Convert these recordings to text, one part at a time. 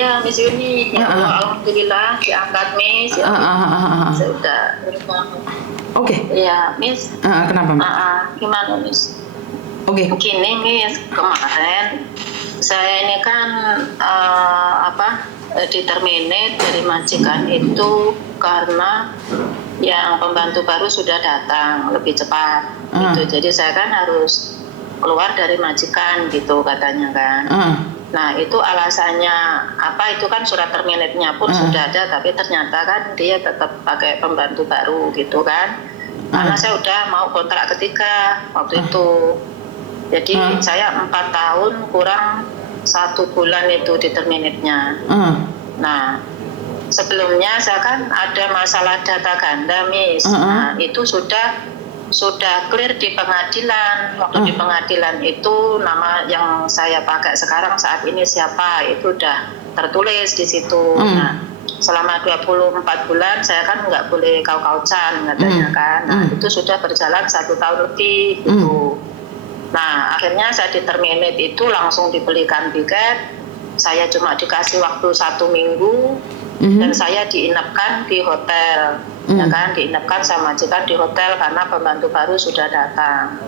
iya Miss Yuni, ya Allah, alhamdulillah diangkat Miss. Ya, sudah. Oke. Ya Miss. Kenapa Mbak? Gimana Miss? Oke. Gini Miss, kemarin saya ini kan diterminate dari majikan itu karena yang pembantu baru sudah datang lebih cepat gitu. Jadi saya kan harus keluar dari majikan gitu katanya kan. Nah itu alasannya apa, itu kan surat terminate-nya pun sudah ada, tapi ternyata kan dia tetap pakai pembantu baru gitu kan. Karena saya udah mau kontrak ketiga waktu itu. Jadi saya 4 tahun kurang 1 bulan itu di terminate-nya. Nah sebelumnya saya kan ada masalah data ganda Miss. Nah itu sudah clear di pengadilan. Waktu di pengadilan itu nama yang saya pakai sekarang saat ini siapa itu udah tertulis di situ. Nah selama 24 bulan saya kan nggak boleh kau-kaucan katanya kan. Nah itu sudah berjalan 1 tahun lebih gitu. Nah akhirnya saya di terminate itu langsung dibelikan tiket. Saya cuma dikasih waktu 1 minggu. Dan saya diinapkan di hotel, ya kan, diinapkan sama majikan di hotel karena pembantu baru sudah datang.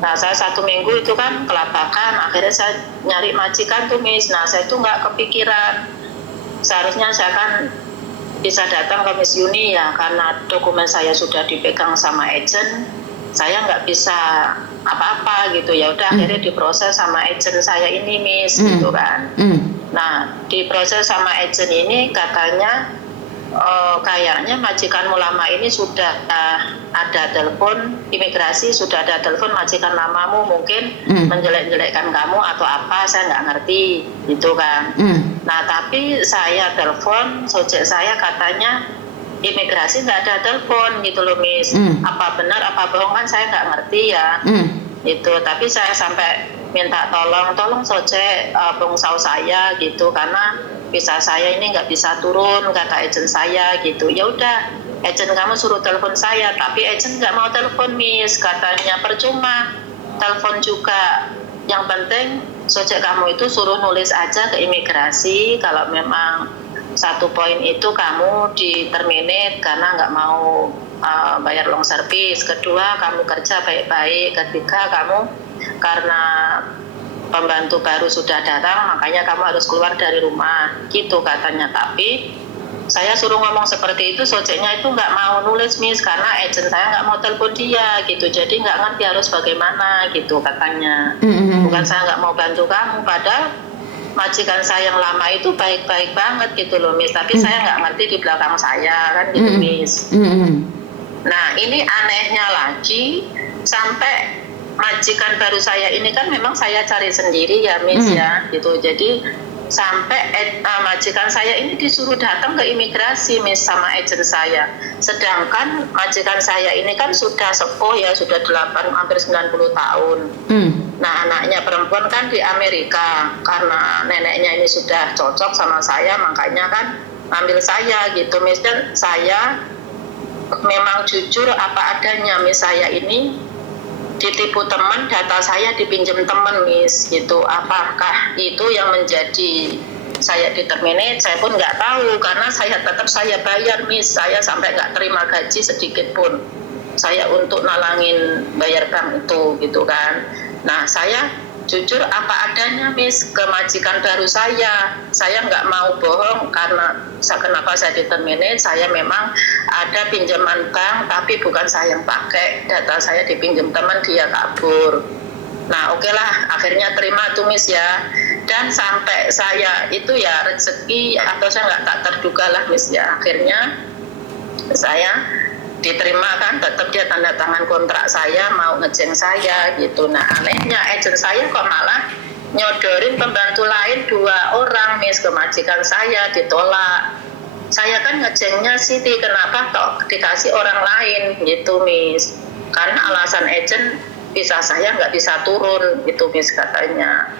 Nah saya 1 minggu itu kan kelabakan, akhirnya saya nyari majikan tuh Miss. Nah saya tuh nggak kepikiran, seharusnya saya kan bisa datang ke Miss Yuni ya, karena dokumen saya sudah dipegang sama agent, saya nggak bisa apa-apa gitu ya. Udah akhirnya diproses sama agent saya ini Miss gitu kan. Nah diproses sama agent ini katanya kayaknya majikanmu lama ini sudah ada telepon imigrasi, sudah ada telepon majikan lamamu mungkin menjelek-jelekkan kamu atau apa, saya nggak ngerti gitu kan. Nah tapi saya telepon sojek saya katanya imigrasi nggak ada telepon gitu loh Miss. Apa benar apa bohong kan saya nggak ngerti ya. Itu tapi saya sampai minta tolong sojek pengsau saya gitu, karena visa saya ini nggak bisa turun kata agent saya gitu. Ya udah agent kamu suruh telepon saya, tapi agent nggak mau telepon Miss, katanya percuma telepon juga, yang penting sojek kamu itu suruh nulis aja ke imigrasi kalau memang 1 poin itu kamu di terminate karena nggak mau bayar long service, kedua kamu kerja baik-baik, ketiga kamu karena pembantu baru sudah datang makanya kamu harus keluar dari rumah gitu katanya. Tapi saya suruh ngomong seperti itu, sojeknya itu nggak mau nulis Miss karena agent saya nggak mau telepon dia gitu, jadi nggak ngerti harus bagaimana gitu katanya. Bukan saya nggak mau bantu kamu, padahal majikan saya yang lama itu baik-baik banget gitu loh Miss, tapi saya nggak ngerti di belakang saya kan gitu Miss. Nah ini anehnya lagi, sampai majikan baru saya ini kan memang saya cari sendiri ya Miss ya gitu, jadi sampai majikan saya ini disuruh datang ke imigrasi Miss sama agent saya, sedangkan majikan saya ini kan sudah sepuh ya, sudah hampir 90 tahun. Nah anaknya perempuan kan di Amerika, karena neneknya ini sudah cocok sama saya makanya kan ambil saya gitu Miss. Dan saya memang jujur apa adanya Miss, saya ini ditipu teman, data saya dipinjam teman Miss gitu. Apakah itu yang menjadi saya di-terminate? Saya pun nggak tahu, karena saya tetap saya bayar Miss, saya sampai nggak terima gaji sedikit pun saya untuk nalangin bayar bank itu gitu kan. Nah saya jujur apa adanya Miss ke majikan baru saya nggak mau bohong, karena kenapa saya di-terminate, saya memang ada pinjaman bank tapi bukan saya yang pakai, data saya dipinjam teman, dia kabur. Nah oke lah, akhirnya terima tuh Miss ya. Dan sampai saya itu ya rezeki atau saya nggak tak terduga lah Miss ya, akhirnya saya diterima kan, tetap dia tanda tangan kontrak saya, mau ngejeng saya gitu. Nah anehnya agent saya kok malah nyodorin pembantu lain 2 orang Miss ke majikan saya, ditolak. Saya kan ngejengnya Siti, kenapa kok dikasih orang lain gitu Miss, karena alasan agent visa saya nggak bisa turun gitu Miss katanya.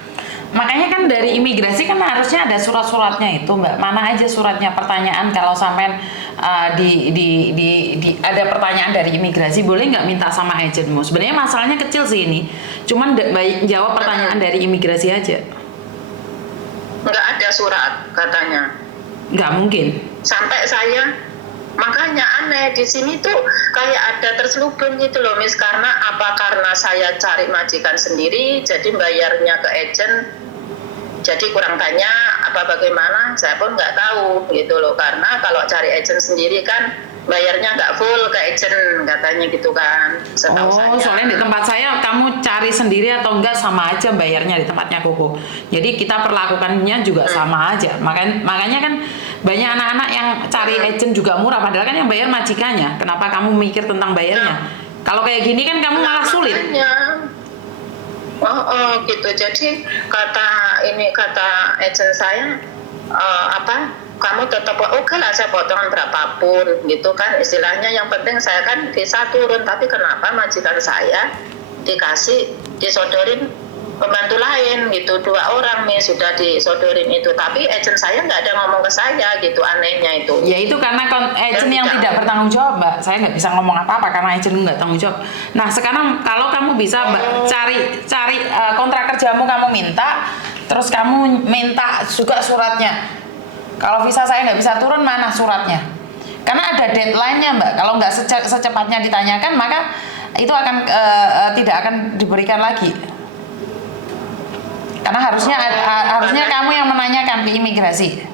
Makanya kan dari imigrasi kan harusnya ada surat-suratnya itu Mbak. Mana aja suratnya? Pertanyaan kalau sampai ada pertanyaan dari imigrasi, boleh nggak minta sama agentmu? Sebenarnya masalahnya kecil sih ini, cuman jawab pertanyaan dari imigrasi aja. nggak ada surat katanya. Nggak mungkin. Sampai saya, makanya aneh di sini tuh kayak ada terselubung gitu loh Miss, karena saya cari majikan sendiri jadi bayarnya ke agent jadi kurang banyak apa bagaimana saya pun nggak tahu gitu loh, karena kalau cari agent sendiri kan bayarnya nggak full ke agent katanya gitu kan, setahu saya. Soalnya di tempat saya kamu cari sendiri atau enggak sama aja bayarnya di tempatnya Koko. Jadi kita perlakukannya juga sama aja. Makanya kan banyak anak-anak yang cari agent juga murah, padahal kan yang bayar majikannya. Kenapa kamu mikir tentang bayarnya? Kalau kayak gini kan kamu malah sulit. Gitu. Jadi kata agent saya kamu tetap oke lah saya potongan berapapun gitu kan, istilahnya yang penting saya kan bisa turun, tapi kenapa majikan saya disodorin pembantu lain gitu, 2 orang nih sudah disodorin itu, tapi agent saya nggak ada ngomong ke saya gitu, anehnya itu. Ya itu karena agent yang tidak bertanggung jawab Mbak, saya nggak bisa ngomong apa-apa karena agent nggak tanggung jawab. Nah sekarang kalau kamu bisa Mbak, cari kontrak kerjamu kamu minta, terus kamu minta juga suratnya. Kalau visa saya nggak bisa turun, mana suratnya? Karena ada deadline-nya Mbak. Kalau nggak secepatnya ditanyakan, maka itu akan tidak akan diberikan lagi. Karena harusnya kamu yang menanyakan ke imigrasi.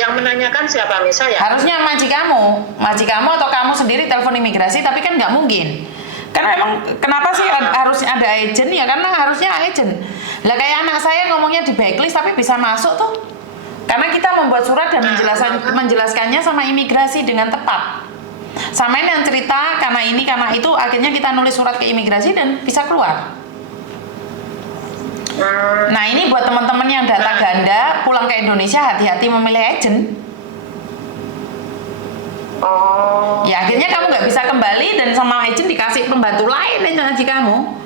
Yang menanyakan siapa misalnya? Harusnya majikanmu atau kamu sendiri telepon imigrasi, tapi kan nggak mungkin. Karena emang kenapa sih harus ada agent ya? Karena harusnya agent. Lah kayak anak saya ngomongnya di blacklist tapi bisa masuk tuh. Karena kita membuat surat dan menjelaskannya sama imigrasi dengan tepat. Sama ini yang cerita karena ini karena itu, akhirnya kita nulis surat ke imigrasi dan bisa keluar. Nah ini buat teman-teman yang data ganda pulang ke Indonesia, hati-hati memilih agent. Ya akhirnya kamu nggak bisa kembali dan sama agent dikasih pembantu lain aja kamu.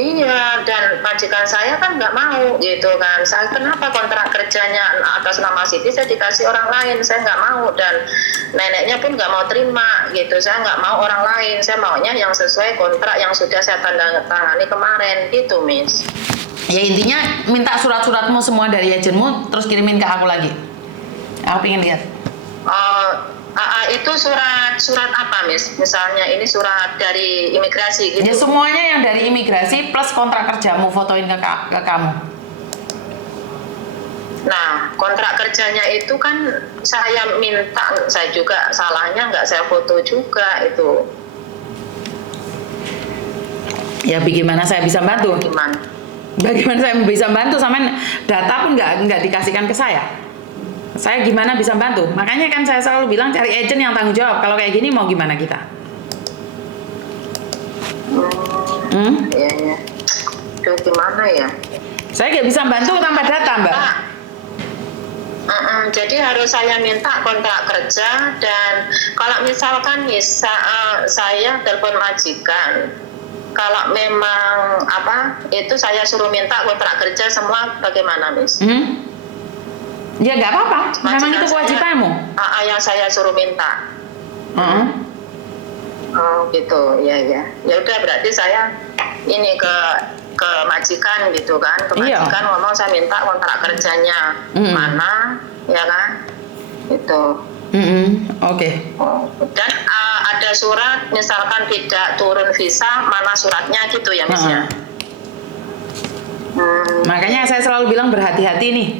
Iya, dan majikan saya kan nggak mau gitu kan. Saya kenapa kontrak kerjanya atas nama Siti saya dikasih orang lain, saya nggak mau, dan neneknya pun nggak mau terima gitu. Saya nggak mau orang lain, saya maunya yang sesuai kontrak yang sudah saya tanda tangani kemarin gitu, Miss. Ya intinya minta surat-suratmu semua dari agentmu terus kirimin ke aku lagi. Aku pengen lihat. Itu surat apa Miss? Misalnya ini surat dari imigrasi gitu. Ya semuanya yang dari imigrasi plus kontrak kerjamu fotoin ke kamu. Nah kontrak kerjanya itu kan saya minta, saya juga salahnya nggak saya foto juga itu. Ya bagaimana saya bisa bantu? Bagaimana saya bisa bantu, sama data pun nggak dikasihkan ke saya. Saya gimana bisa bantu? Makanya kan saya selalu bilang cari agent yang tanggung jawab. Kalau kayak gini mau gimana kita? Iya. Duh, gimana ya? Saya nggak bisa bantu tanpa data, Mbak. Jadi harus saya minta kontrak kerja, dan kalau misalkan saya telepon majikan, kalau memang itu saya suruh minta kontrak kerja semua, bagaimana, Miss? Ya nggak apa-apa, memang itu kewajibanmu. Yang saya suruh minta. Gitu, ya. Ya udah, berarti saya ini ke majikan gitu kan, ke majikan ngomong saya minta kontrak kerjanya mana, ya kan, itu. Oke. Dan ada surat, misalkan tidak turun visa, mana suratnya gitu ya, Miss ya. Makanya saya selalu bilang berhati-hati nih.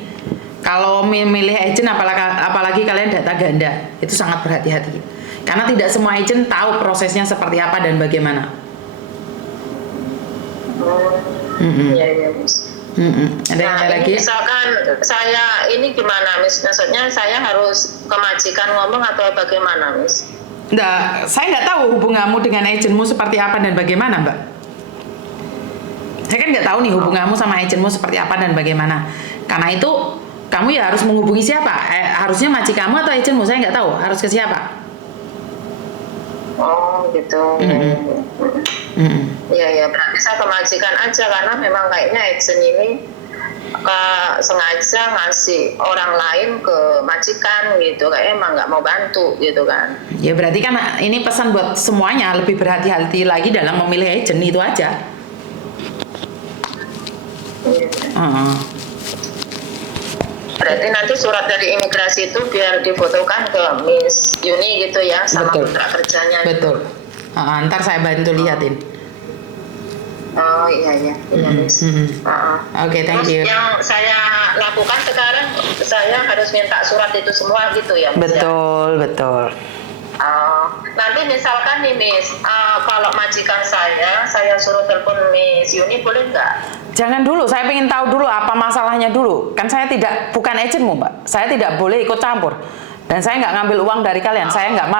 Kalau memilih agent, apalagi kalian data ganda, itu sangat berhati-hati. Karena tidak semua agent tahu prosesnya seperti apa dan bagaimana. Iya, Miss. Ada lagi? Misalkan saya ini gimana, Miss? Maksudnya saya harus ke majikan ngomong atau bagaimana, Miss? Nggak, saya nggak tahu hubunganmu dengan agentmu seperti apa dan bagaimana, Mbak. Saya kan nggak tahu nih hubunganmu sama agentmu seperti apa dan bagaimana. Karena itu kamu ya harus menghubungi siapa? Harusnya majikanmu atau agentmu, saya nggak tahu. Harus ke siapa? Gitu. Iya, berarti saya ke majikan aja, karena memang kayaknya agent ini sengaja ngasih orang lain ke majikan gitu, kayaknya emang nggak mau bantu gitu kan. Ya berarti kan ini pesan buat semuanya, lebih berhati-hati lagi dalam memilih agent, itu aja. Berarti nanti surat dari imigrasi itu biar difotokan ke Miss Yuni gitu ya, sama Betul. kontrak kerjanya. Betul. Ntar saya bantu liatin. Oh iya Miss. Oke, thank you. Terus yang saya lakukan sekarang, saya harus minta surat itu semua gitu ya, Miss? Betul. Nanti misalkan nih Miss, kalau majikan saya suruh telepon Miss Yuni boleh nggak? Jangan dulu, saya ingin tahu dulu apa masalahnya dulu. Kan saya bukan agenmu, Mbak. Saya tidak boleh ikut campur. Dan saya nggak ngambil uang dari kalian. Saya nggak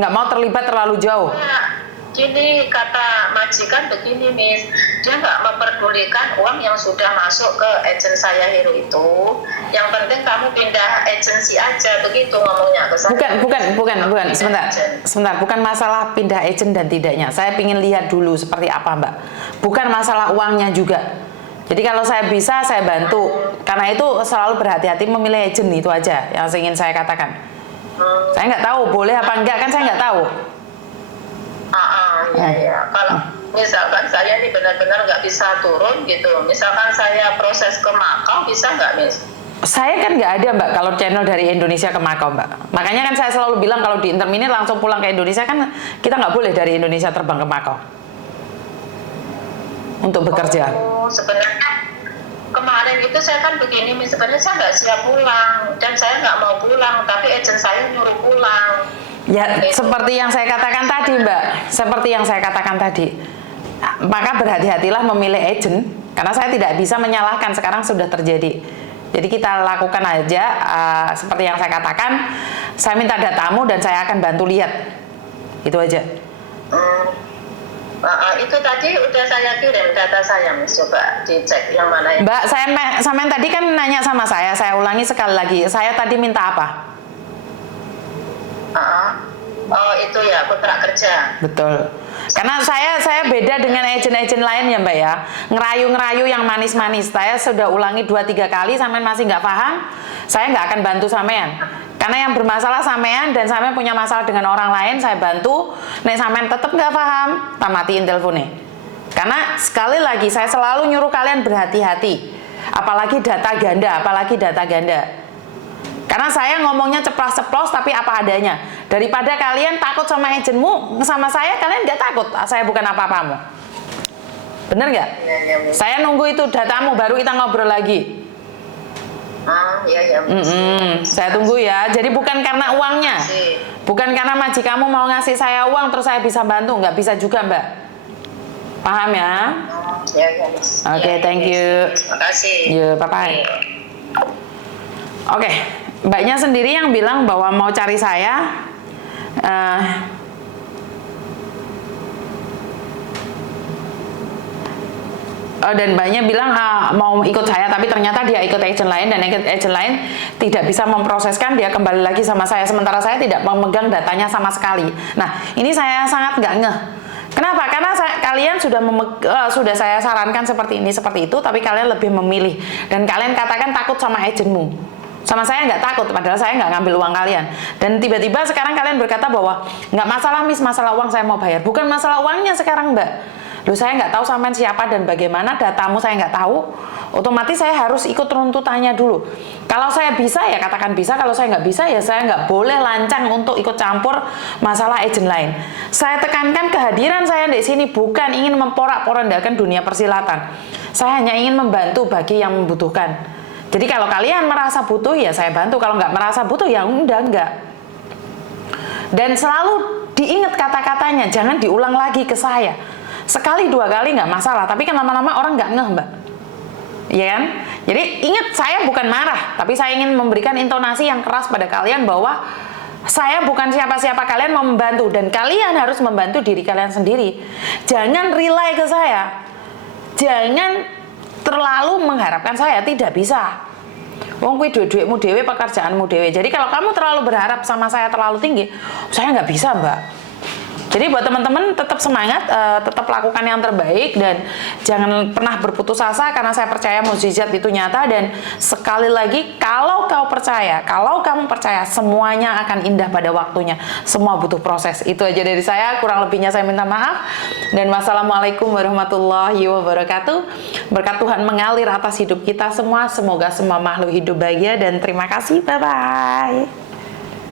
mau terlibat terlalu jauh. Nah, gini kata majikan begini Miss, dia nggak memperdulikan uang yang sudah masuk ke agen saya Heru itu. Yang penting kamu pindah agensi aja, begitu ngomongnya ke saya. Bukan. Sebentar. Bukan masalah pindah agen dan tidaknya. Saya ingin lihat dulu seperti apa, Mbak. Bukan masalah uangnya juga. Jadi kalau saya bisa, saya bantu. Karena itu selalu berhati-hati memilih agen, itu aja yang ingin saya katakan. Saya nggak tahu boleh apa enggak, kan saya nggak tahu. Iya. Kalau misalkan saya ini benar-benar nggak bisa turun gitu, misalkan saya proses ke Makau, bisa nggak, Miss? Saya kan nggak ada, Mbak, kalau channel dari Indonesia ke Makau, Mbak. Makanya kan saya selalu bilang kalau di Interminute langsung pulang ke Indonesia, kan kita nggak boleh dari Indonesia terbang ke Makau untuk bekerja. Sebenarnya kemarin itu saya kan begini, Miss, sebenarnya saya nggak siap pulang dan saya nggak mau pulang, tapi agen saya nyuruh pulang. Ya, seperti yang saya katakan tadi, Mbak. Seperti yang saya katakan tadi. Maka berhati-hatilah memilih agen, karena saya tidak bisa menyalahkan, sekarang sudah terjadi. Jadi kita lakukan aja seperti yang saya katakan. Saya minta datamu dan saya akan bantu lihat. Itu aja. Itu tadi udah saya kirim data saya, Miss. Coba dicek yang mana ya. Mbak, saya tadi kan nanya sama saya ulangi sekali lagi. Saya tadi minta apa? Oh itu ya, kontrak kerja. Betul. Karena saya beda dengan agen-agen lain ya, Mbak ya. Ngerayu-ngerayu yang manis-manis. Saya sudah ulangi 2-3 kali, sampean masih nggak paham, saya nggak akan bantu sampean. Karena yang bermasalah sampean dan sampean punya masalah dengan orang lain, saya bantu. Nek sampean tetap nggak paham, tak matiin teleponnya. Karena sekali lagi saya selalu nyuruh kalian berhati-hati. Apalagi data ganda. Karena saya ngomongnya ceplos-ceplos tapi apa adanya. Daripada kalian takut sama agenmu, sama saya kalian nggak takut. Saya bukan apa-apamu. Bener nggak? Ya, saya nunggu itu datamu baru kita ngobrol lagi. Iya. Saya tunggu ya. Jadi bukan karena uangnya, bukan karena majikanmu mau ngasih saya uang terus saya bisa bantu, nggak bisa juga, Mbak. Paham ya? Iya. Oke, thank you. Terima kasih. Yuk, bye-bye. Oke, Mbaknya sendiri yang bilang bahwa mau cari saya. Dan Mbaknya bilang mau ikut saya, tapi ternyata dia ikut agent lain dan agent lain tidak bisa memproseskan, dia kembali lagi sama saya, sementara saya tidak memegang datanya sama sekali. Nah, ini saya sangat nggak ngeh. Kenapa? Karena kalian sudah saya sarankan seperti ini, seperti itu, tapi kalian lebih memilih dan kalian katakan takut sama agenmu. Sama saya nggak takut, padahal saya nggak ngambil uang kalian. Dan tiba-tiba sekarang kalian berkata bahwa nggak masalah, Miss, masalah uang saya mau bayar. Bukan masalah uangnya sekarang, Mbak. Loh, saya nggak tahu sampean siapa dan bagaimana, datamu saya nggak tahu. Otomatis saya harus ikut runtutannya dulu. Kalau saya bisa ya katakan bisa, kalau saya nggak bisa ya saya nggak boleh lancang untuk ikut campur masalah agen lain. Saya tekankan kehadiran saya di sini bukan ingin memporak-porandakan dunia persilatan. Saya hanya ingin membantu bagi yang membutuhkan. Jadi kalau kalian merasa butuh ya saya bantu, kalau nggak merasa butuh ya udah enggak. Dan selalu diingat kata-katanya, jangan diulang lagi ke saya. Sekali 2 kali nggak masalah, tapi kan lama-lama orang nggak ngeh, Mbak. Iya kan? Jadi ingat, saya bukan marah, tapi saya ingin memberikan intonasi yang keras pada kalian bahwa saya bukan siapa-siapa, kalian mau membantu dan kalian harus membantu diri kalian sendiri. Jangan rely ke saya. Jangan terlalu mengharapkan saya, tidak bisa. Wong kuwi duit-duitmu dhewe, pekerjaanmu dhewe. Jadi kalau kamu terlalu berharap sama saya terlalu tinggi, saya nggak bisa, Mbak. Jadi buat teman-teman tetap semangat, tetap lakukan yang terbaik dan jangan pernah berputus asa karena saya percaya mukjizat itu nyata. Dan sekali lagi, kalau kamu percaya semuanya akan indah pada waktunya. Semua butuh proses. Itu aja dari saya, kurang lebihnya saya minta maaf. Dan wassalamualaikum warahmatullahi wabarakatuh. Berkat Tuhan mengalir atas hidup kita semua. Semoga semua makhluk hidup bahagia dan terima kasih. Bye bye.